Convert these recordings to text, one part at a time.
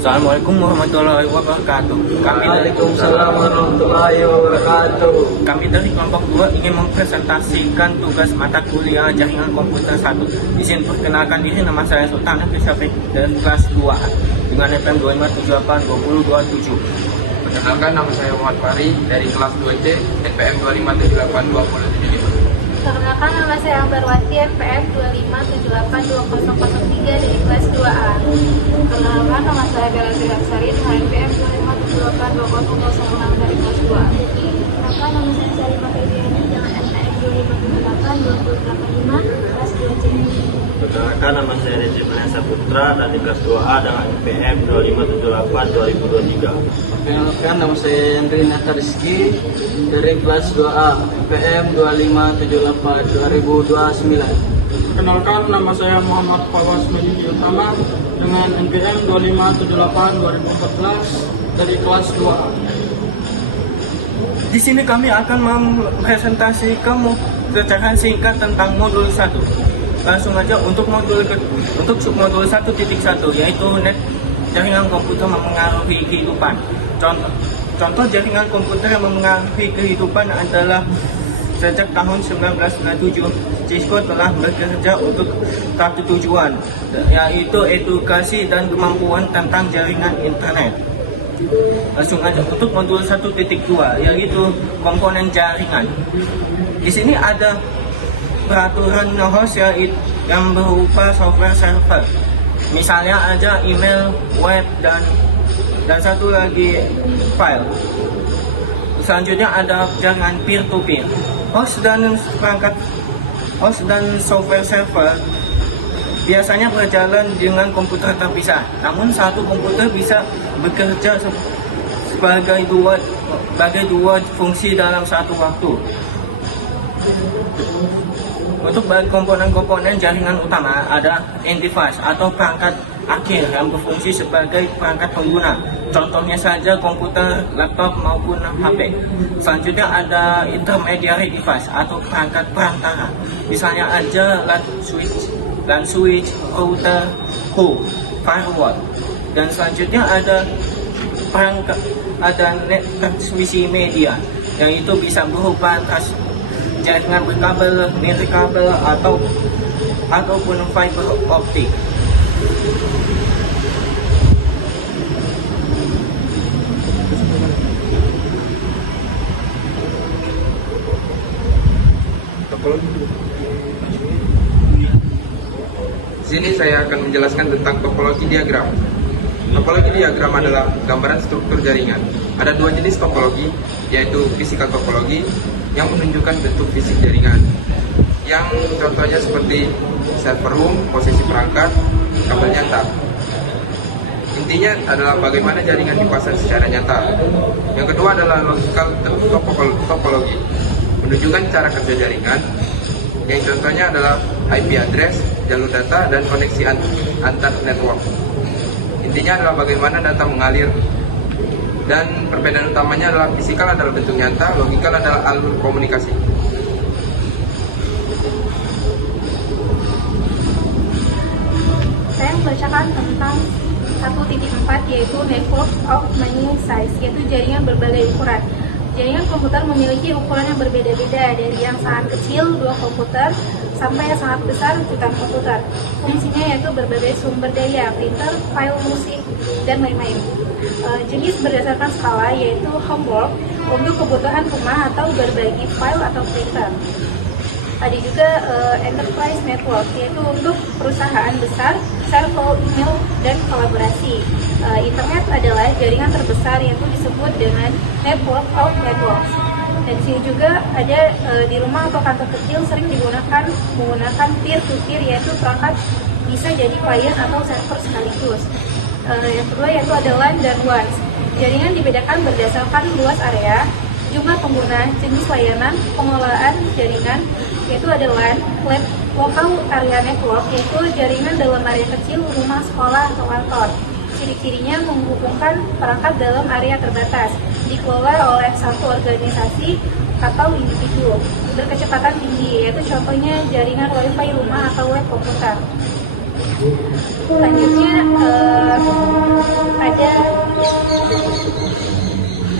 Assalamualaikum warahmatullahi wabarakatuh. Waalaikumsalam warahmatullahi wabarakatuh. Kami dari kelompok 2 ingin mempresentasikan tugas mata kuliah jaringan komputer 1. Izin perkenalkan diri, nama saya Sultan Afrisafik dan kelas 2 dengan FM 2578 2027. Perkenalkan, nama saya Muhammad Fahri dari kelas 2C NPM 2578 2075. Perkenalkan, nama saya Ambarwati NPM 25782003 dari kelas 2A. Perkenalkan, nama saya Bella Sari dengan NPM 25782006 dari kelas 2A. Perkenalkan, nama saya Salimah Febriani dengan NPM 25782085 kelas 2C. Perkenalkan, nama saya Rezi Vanessa Putra dari kelas 2A dengan NPM 2578 2023. Perkenalkan, nama saya Yandri Nata Rizky dari kelas 2A NPM 2578 2029. Perkenalkan, nama saya Muhammad Fawaz Medidi Utama dengan NPM 2578 2014 dari kelas 2A. Di sini kami akan mempresentasikan secara singkat tentang modul 1. Langsung aja untuk submodul 1.1 yaitu net jaringan komputer memengaruhi kehidupan. Contoh jaringan komputer yang memengaruhi kehidupan adalah sejak tahun 1997 Cisco telah bekerja untuk satu tujuan, yaitu edukasi dan kemampuan tentang jaringan internet. Langsung aja untuk modul 1.2 yaitu komponen jaringan. Di sini ada peraturan host yang berupa software server. Misalnya aja email, web, dan satu lagi file. Selanjutnya ada jaringan peer-to-peer. Host dan software server biasanya berjalan dengan komputer terpisah. Namun satu komputer bisa bekerja sebagai dua fungsi dalam satu waktu. Untuk komponen-komponen jaringan utama ada end device atau perangkat akhir yang berfungsi sebagai perangkat pengguna. Contohnya saja komputer, laptop maupun HP. Selanjutnya ada intermediary device atau perangkat perantara. Misalnya aja LAN switch, router, hub, firewall. Dan selanjutnya ada net transmisi media yang itu bisa berupa jaringan berkabel, nirkabel ataupun fiber optik. Di sini saya akan menjelaskan tentang topologi diagram. Topologi diagram adalah gambaran struktur jaringan. Ada dua jenis topologi, yaitu physical topologi yang menunjukkan bentuk fisik jaringan. Yang contohnya seperti server room, posisi perangkat, kabel nyata. Intinya adalah bagaimana jaringan dipasang secara nyata. Yang kedua adalah logical topologi, menunjukkan cara kerja jaringan. Yang contohnya adalah IP address, jalur data, dan koneksi antar network. Intinya adalah bagaimana data mengalir. Dan perbedaan utamanya adalah fisikal adalah bentuk nyata, logikal adalah alur komunikasi. Saya membacakan tentang 1.4 yaitu network of many size, yaitu jaringan berbagai ukuran. Jaringan komputer memiliki ukuran yang berbeda-beda, dari yang sangat kecil 2 komputer sampai yang sangat besar jutaan komputer. Fungsinya yaitu berbagai sumber daya, printer, file musik, dan lain-lain. Jenis berdasarkan skala yaitu homework untuk kebutuhan rumah atau berbagi file atau printer. Ada juga enterprise network yaitu untuk perusahaan besar, server, email, dan kolaborasi. Internet adalah jaringan terbesar yaitu disebut dengan network of networks. Dan di sini juga ada di rumah atau kantor kecil sering menggunakan peer-to-peer yaitu perangkat bisa jadi client atau server sekaligus. Yang kedua yaitu ada LAN dan WAN. Jaringan dibedakan berdasarkan luas area, jumlah pengguna, jenis layanan, pengelolaan jaringan, yaitu ada LAN, local area network, yaitu jaringan dalam area kecil, rumah, sekolah, atau kantor. Ciri-cirinya menghubungkan perangkat dalam area terbatas, dikelola oleh satu organisasi atau individu, berkecepatan tinggi, yaitu contohnya jaringan wifi rumah atau web komputer. Selanjutnya ada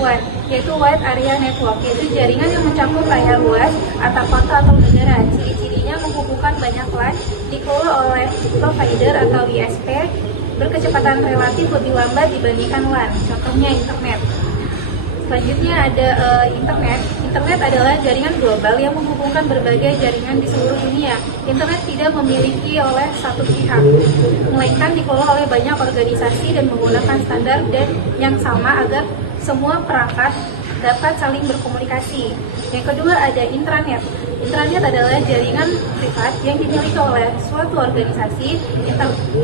WAN, yaitu Wide Area Network, yaitu jaringan yang mencakup area luas atau kota atau negara. Ciri-cirinya menghubungkan banyak LAN, dikelola oleh provider atau ISP, berkecepatan relatif lebih lambat dibandingkan LAN, contohnya internet. Selanjutnya ada internet. Internet adalah jaringan global yang menghubungkan berbagai jaringan di seluruh dunia. Internet tidak memiliki oleh satu pihak, melainkan dikelola oleh banyak organisasi dan menggunakan standar dan yang sama agar semua perangkat dapat saling berkomunikasi. Yang kedua ada intranet. Intranet adalah jaringan privat yang dimiliki oleh suatu organisasi.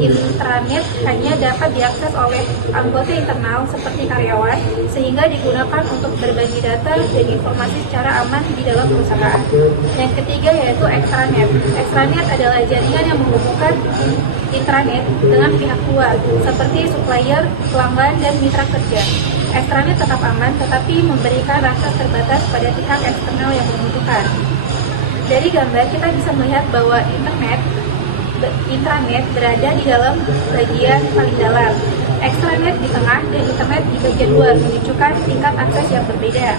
Intranet hanya dapat diakses oleh anggota internal seperti karyawan, sehingga digunakan untuk berbagi data dan informasi secara aman di dalam perusahaan. Yang ketiga yaitu extranet. Extranet adalah jaringan yang menghubungkan intranet dengan pihak luar, seperti supplier, pelanggan, dan mitra kerja. Extranet tetap aman, tetapi memberikan akses terbatas pada pihak eksternal yang membutuhkan. Dari gambar kita bisa melihat bahwa intranet berada di dalam bagian paling dalam, extranet di tengah, dan internet di bagian luar, menunjukkan tingkat akses yang berbeda.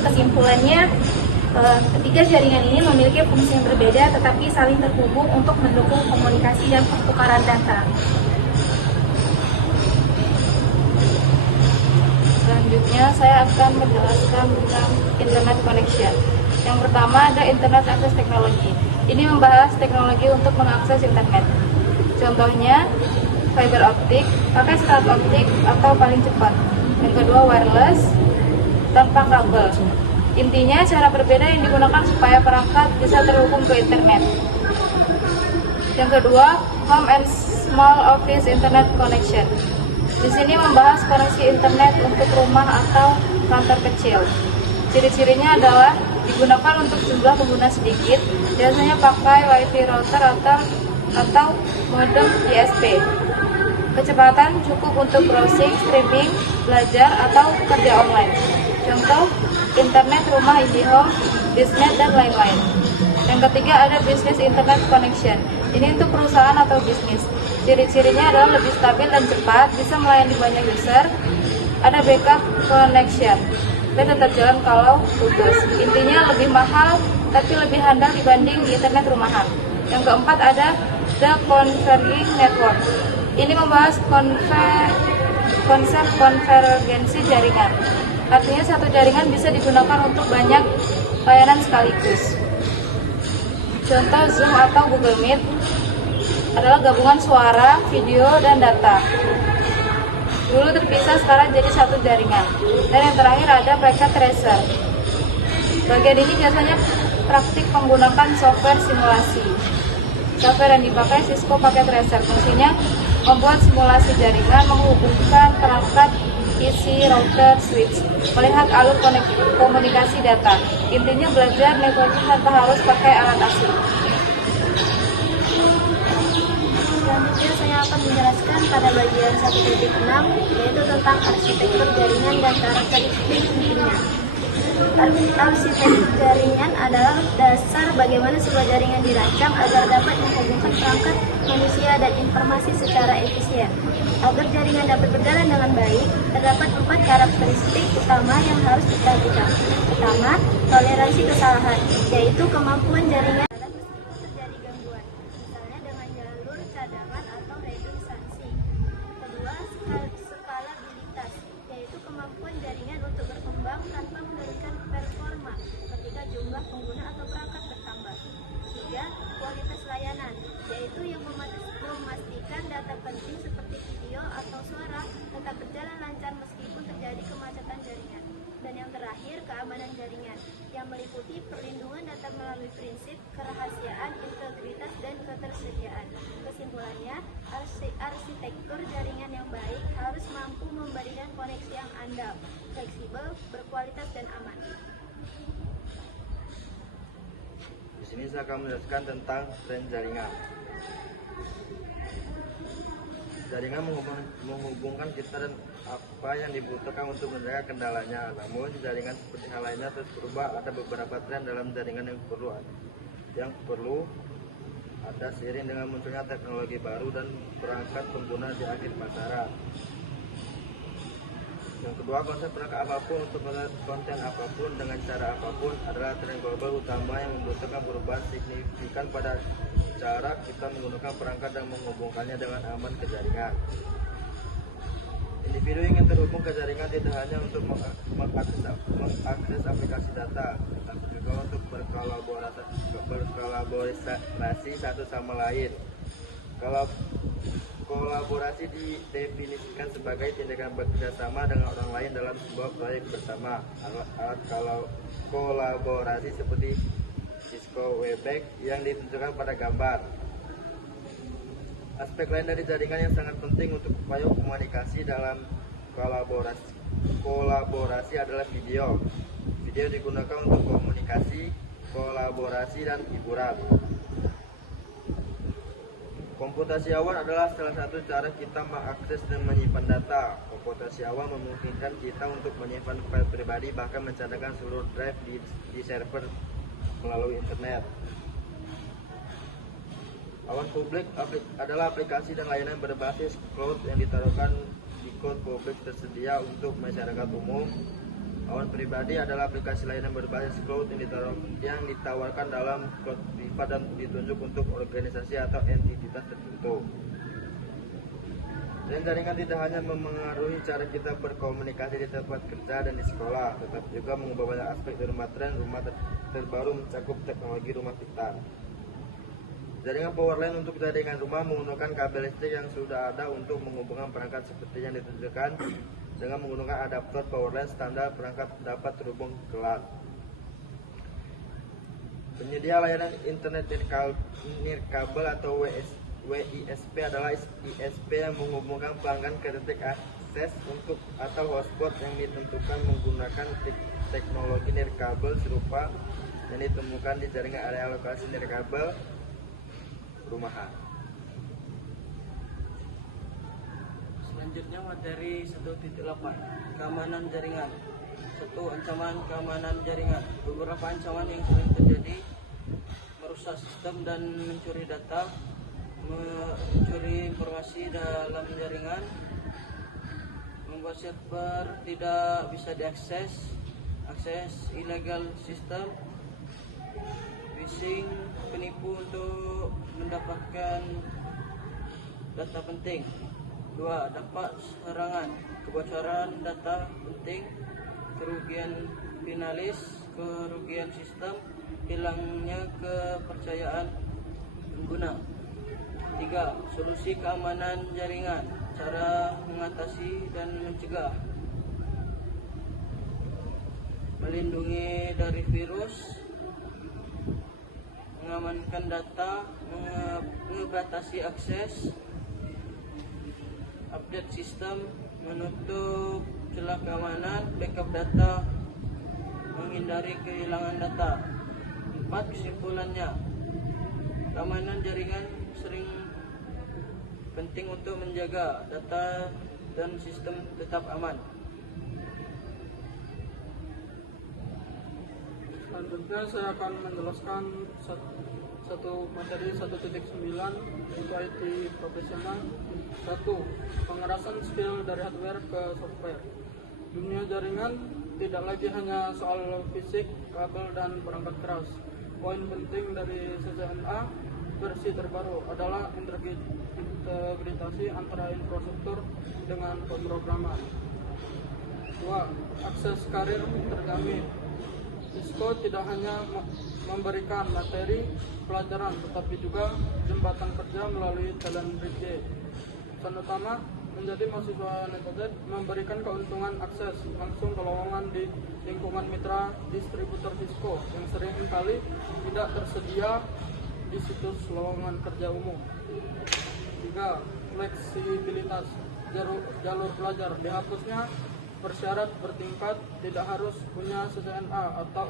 Kesimpulannya, ketiga jaringan ini memiliki fungsi yang berbeda tetapi saling terhubung untuk mendukung komunikasi dan pertukaran data. Selanjutnya saya akan menjelaskan tentang Internet Connection. Yang pertama ada Internet Access Technology. Ini membahas teknologi untuk mengakses internet. Contohnya fiber optik, pakai serat optik atau paling cepat. Yang kedua wireless, tanpa kabel. Intinya cara berbeda yang digunakan supaya perangkat bisa terhubung ke internet. Yang kedua Home and Small Office Internet Connection. Di sini membahas koneksi internet untuk rumah atau kantor kecil. Ciri-cirinya adalah digunakan untuk jumlah pengguna sedikit, biasanya pakai wifi router atau modem ISP. Kecepatan cukup untuk browsing, streaming, belajar, atau kerja online. Contoh, internet rumah IndiHome, Biznet, dan lain-lain. Yang ketiga ada Business Internet Connection. Ini untuk perusahaan atau bisnis. Ciri-cirinya adalah lebih stabil dan cepat, bisa melayani banyak user. Ada backup connection, dan tetap jalan kalau putus. Intinya lebih mahal, tapi lebih handal dibanding internet rumahan. Yang keempat ada The Converging Network. Ini membahas konsep konvergensi jaringan. Artinya satu jaringan bisa digunakan untuk banyak layanan sekaligus. Contoh Zoom atau Google Meet adalah gabungan suara, video, dan data. Dulu terpisah, sekarang jadi satu jaringan. Dan yang terakhir ada packet tracer. Bagian ini biasanya praktik menggunakan software simulasi. Software yang dipakai Cisco Packet Tracer. Fungsinya membuat simulasi jaringan, menghubungkan perangkat PC, router, switch, melihat alur komunikasi data. Intinya belajar networking tanpa harus pakai alat asing. Selanjutnya saya akan menjelaskan pada bagian 1.6, yaitu tentang arsitektur jaringan dan karakteristik intinya. Arsitektur jaringan adalah dasar bagaimana sebuah jaringan dirancang agar dapat menghubungkan perangkat manusia dan informasi secara efisien. Agar jaringan dapat berjalan dengan baik, terdapat 4 karakteristik utama yang harus diperhatikan. Pertama, toleransi kesalahan, yaitu kemampuan jaringan meskipun terjadi gangguan, misalnya dengan jalur cadangan atau redundansi. Kedua, skalabilitas, yaitu kemampuan jaringan untuk berkembang tanpa menurunkan performa ketika jumlah pengguna atau perangkat bertambah. Tiga, kualitas layanan, yaitu yang memastikan data penting seperti video atau suara tetap berjalan lancar meskipun terjadi kemacetan jaringan. Dan yang terakhir, keamanan jaringan, yang meliputi perlindungan data melalui prinsip kerahasiaan, integritas, dan ketersediaan. Kesimpulannya, arsitektur jaringan yang baik harus mampu memberikan koneksi yang andal, fleksibel, berkualitas, dan aman. Di sini saya akan menjelaskan tentang range jaringan. Jaringan menghubungkan kita dan apa yang dibutuhkan untuk menjaga kendalanya. Namun jaringan seperti hal lainnya terus berubah. Ada beberapa tren dalam jaringan yang perlu ada seiring dengan munculnya teknologi baru dan perangkat pengguna di akhir pasaran. Yang kedua, konsep perangkat apapun untuk melihat konten apapun dengan cara apapun adalah tren global utama yang membutuhkan perubahan signifikan pada cara kita menggunakan perangkat dan menghubungkannya dengan aman ke jaringan. Individu ingin terhubung ke jaringan tidak hanya untuk mengakses aplikasi data, tetapi juga untuk berkolaborasi satu sama lain. Kalau kolaborasi didefinisikan sebagai tindakan bekerjasama dengan orang lain dalam sebuah proyek bersama. Alat kolaborasi seperti Cisco Webex yang ditunjukkan pada gambar. Aspek lain dari jaringan yang sangat penting untuk upaya komunikasi dalam kolaborasi adalah video. Video digunakan untuk komunikasi, kolaborasi, dan hiburan. Komputasi awal adalah salah satu cara kita mengakses dan menyimpan data. Komputasi awal memungkinkan kita untuk menyimpan file pribadi, bahkan mencadangkan seluruh drive di server melalui internet. Awan publik adalah aplikasi dan layanan berbasis cloud yang ditaruhkan di cloud publik tersedia untuk masyarakat umum. Awan pribadi adalah aplikasi layanan berbasis cloud yang ditawarkan dalam cloud privat dan ditunjuk untuk organisasi atau entitas tertentu. Dan jaringan tidak hanya memengaruhi cara kita berkomunikasi di tempat kerja dan di sekolah, tetapi juga mengubah banyak aspek dari rumah terbaru mencakup teknologi rumah kita. Jaringan powerline untuk jaringan rumah menggunakan kabel listrik yang sudah ada untuk menghubungkan perangkat seperti yang ditunjukkan. Dengan menggunakan adaptor powerline standar, perangkat dapat terhubung ke LAN. Penyedia layanan internet nirkabel atau WISP adalah ISP yang menghubungkan pelanggan ke titik akses untuk atau hotspot yang ditentukan menggunakan teknologi nirkabel serupa yang ditemukan di jaringan area lokasi nirkabel rumahan. Selanjutnya materi 1.8, keamanan jaringan. 1. Ancaman keamanan jaringan. Beberapa ancaman yang sering terjadi: merusak sistem dan mencuri data, mencuri informasi dalam jaringan, membuat server tidak bisa diakses, akses ilegal sistem, phishing, penipu untuk mendapatkan data penting. 2. Dampak serangan, kebocoran data penting, kerugian finalis, kerugian sistem, hilangnya kepercayaan pengguna. 3. Solusi keamanan jaringan, cara mengatasi dan mencegah: melindungi dari virus, mengamankan data, mengatasi akses, update sistem, menutup celah keamanan, backup data, menghindari kehilangan data. 4. Kesimpulannya, keamanan jaringan sering penting untuk menjaga data dan sistem tetap aman. Selanjutnya saya akan menjelaskan satu materi 1.9 yaitu IT profesional. 1. Pengerasan skill dari hardware ke software. Dunia jaringan tidak lagi hanya soal fisik, kabel, dan perangkat keras. Poin penting dari CCNA versi terbaru adalah integrasi antara infrastruktur dengan pemrograman. 2. Akses karir terjamin. Cisco tidak hanya memberikan materi pelajaran, tetapi juga jembatan kerja melalui talent bridge. Pesan utama menjadi mahasiswa NetOZ memberikan keuntungan akses langsung ke lowongan di lingkungan mitra distributor Cisco yang sering kali tidak tersedia di situs lowongan kerja umum. 3. Fleksibilitas jalur belajar. Dihapusnya persyarat bertingkat, tidak harus punya CCNA atau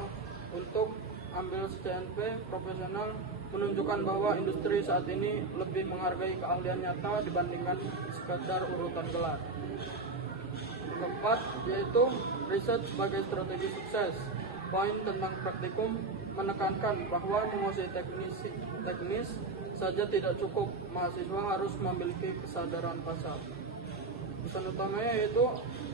untuk ambil CCNP profesional, menunjukkan bahwa industri saat ini lebih menghargai keahlian nyata dibandingkan sekadar urutan gelar. Keempat, yaitu riset sebagai strategi sukses. Poin tentang praktikum menekankan bahwa menguasai teknis saja tidak cukup, mahasiswa harus memiliki kesadaran pasar. Pesan utamanya yaitu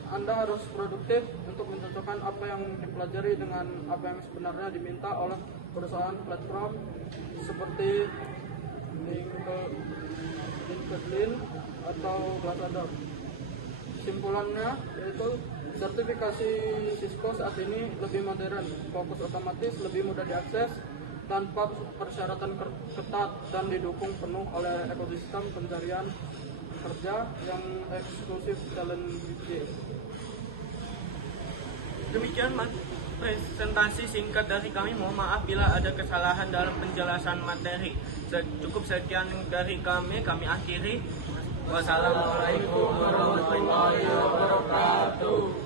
Anda harus produktif untuk mencocokkan apa yang dipelajari dengan apa yang sebenarnya diminta oleh perusahaan platform seperti LinkedIn atau Glassdoor. Simpulannya yaitu sertifikasi Cisco saat ini lebih modern, fokus otomatis, lebih mudah diakses, tanpa persyaratan ketat dan didukung penuh oleh ekosistem pencarian kerja yang eksklusif talent BJ. Demikian Mas presentasi singkat dari kami. Mohon maaf bila ada kesalahan dalam penjelasan materi. Cukup sekian dari kami akhiri. Wassalamualaikum warahmatullahi wabarakatuh.